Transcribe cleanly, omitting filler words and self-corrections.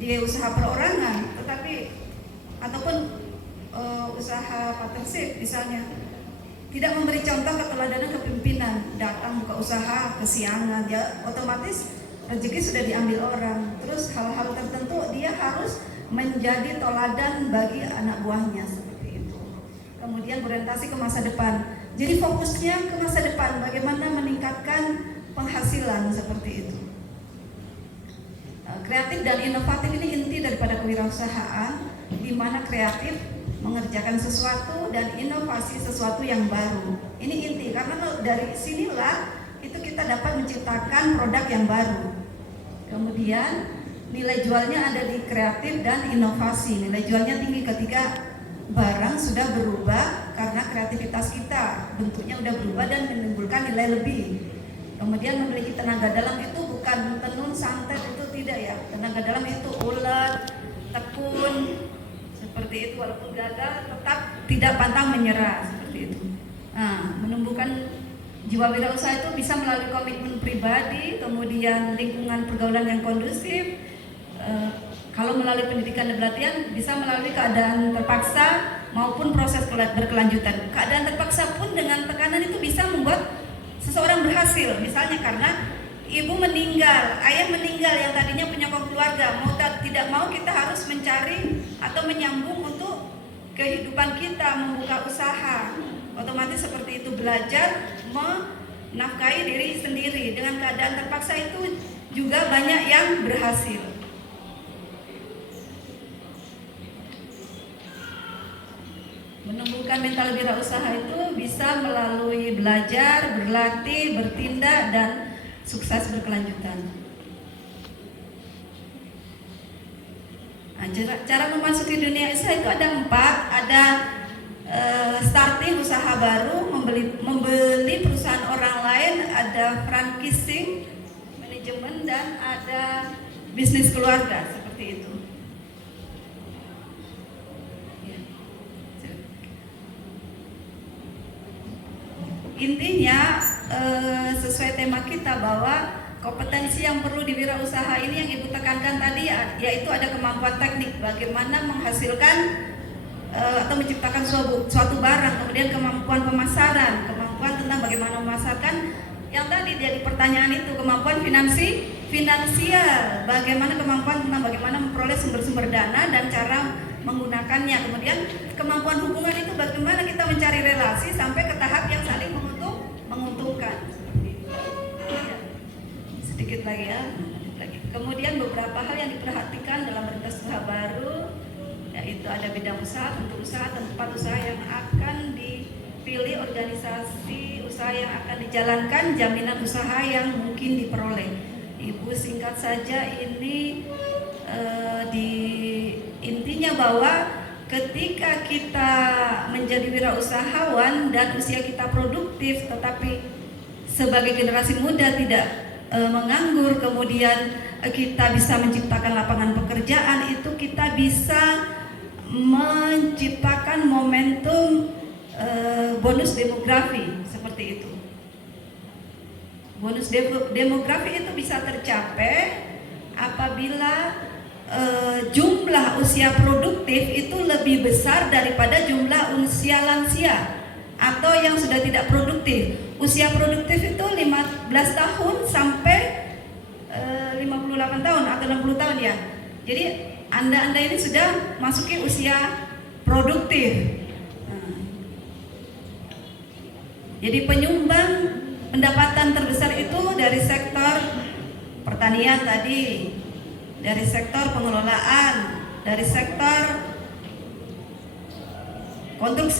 di usaha perorangan, tetapi ataupun usaha partnership misalnya, tidak memberi contoh keteladanan kepemimpinan, datang buka usaha kesiangan, ya otomatis rezeki sudah diambil orang. Terus hal-hal tertentu dia harus menjadi teladan bagi anak buahnya seperti itu. Kemudian orientasi ke masa depan. Jadi fokusnya ke masa depan, bagaimana meningkatkan penghasilan seperti itu. Kreatif dan inovatif ini inti daripada kewirausahaan, di mana kreatif mengerjakan sesuatu dan inovasi sesuatu yang baru. Ini inti, karena dari sinilah itu kita dapat menciptakan produk yang baru. Kemudian nilai jualnya ada di kreatif dan inovasi. Nilai jualnya tinggi ketika barang sudah berubah karena kreativitas kita, bentuknya sudah berubah dan menimbulkan nilai lebih. Kemudian memiliki tenaga dalam itu bukan tenun santet, itu tidak ya. Tenaga dalam itu ulet, tekun, seperti itu, walaupun gagal tetap tidak pantang menyerah seperti itu. Nah, menumbuhkan jiwa wirausaha itu bisa melalui komitmen pribadi, kemudian lingkungan pergaulan yang kondusif. Kalau melalui pendidikan dan pelatihan bisa melalui keadaan terpaksa maupun proses berkelanjutan. Keadaan terpaksa pun dengan tekanan itu bisa membuat seseorang berhasil, misalnya karena ibu meninggal, ayah meninggal yang tadinya punya keluarga, mau tidak mau kita harus mencari atau menyambung untuk kehidupan kita, membuka usaha. Otomatis seperti itu, belajar menafkahi diri sendiri. Dengan keadaan terpaksa itu juga banyak yang berhasil. Menumbuhkan mental wirausaha itu bisa melalui belajar, berlatih, bertindak, dan sukses berkelanjutan. Nah, cara memasuki dunia usaha itu ada 4. Ada starting usaha baru, membeli perusahaan orang lain, ada franchising, manajemen, dan ada bisnis keluarga seperti itu. Intinya sesuai tema kita bahwa kompetensi yang perlu di wirausaha ini yang Ibu tekankan tadi yaitu ada kemampuan teknik bagaimana menghasilkan atau menciptakan suatu barang, kemudian kemampuan pemasaran, kemampuan tentang bagaimana memasarkan, yang tadi jadi pertanyaan itu kemampuan finansial, bagaimana kemampuan tentang bagaimana memperoleh sumber-sumber dana dan cara menggunakannya, kemudian kemampuan hubungan itu bagaimana kita mencari relasi sampai ke tahap yang saling menguntungkan. Sedikit lagi ya. Kemudian beberapa hal yang diperhatikan dalam merintis usaha baru, yaitu ada bidang usaha, bentuk usaha, tempat usaha yang akan dipilih, organisasi usaha yang akan dijalankan, jaminan usaha yang mungkin diperoleh. Ibu singkat saja ini intinya bahwa ketika kita menjadi wirausahawan dan usia kita produktif, tetapi sebagai generasi muda tidak menganggur, kemudian kita bisa menciptakan lapangan pekerjaan, itu kita bisa menciptakan momentum bonus demografi seperti itu. Bonus demografi itu bisa tercapai apabila jumlah usia produktif itu lebih besar daripada jumlah usia lansia atau yang sudah tidak produktif. Usia produktif itu 15 tahun sampai 58 tahun atau 60 tahun ya. Jadi Anda ini sudah masuki usia produktif. Jadi penyumbang pendapatan terbesar itu dari sektor pertanian tadi, dari sektor pengelolaan, dari sektor konstruksi.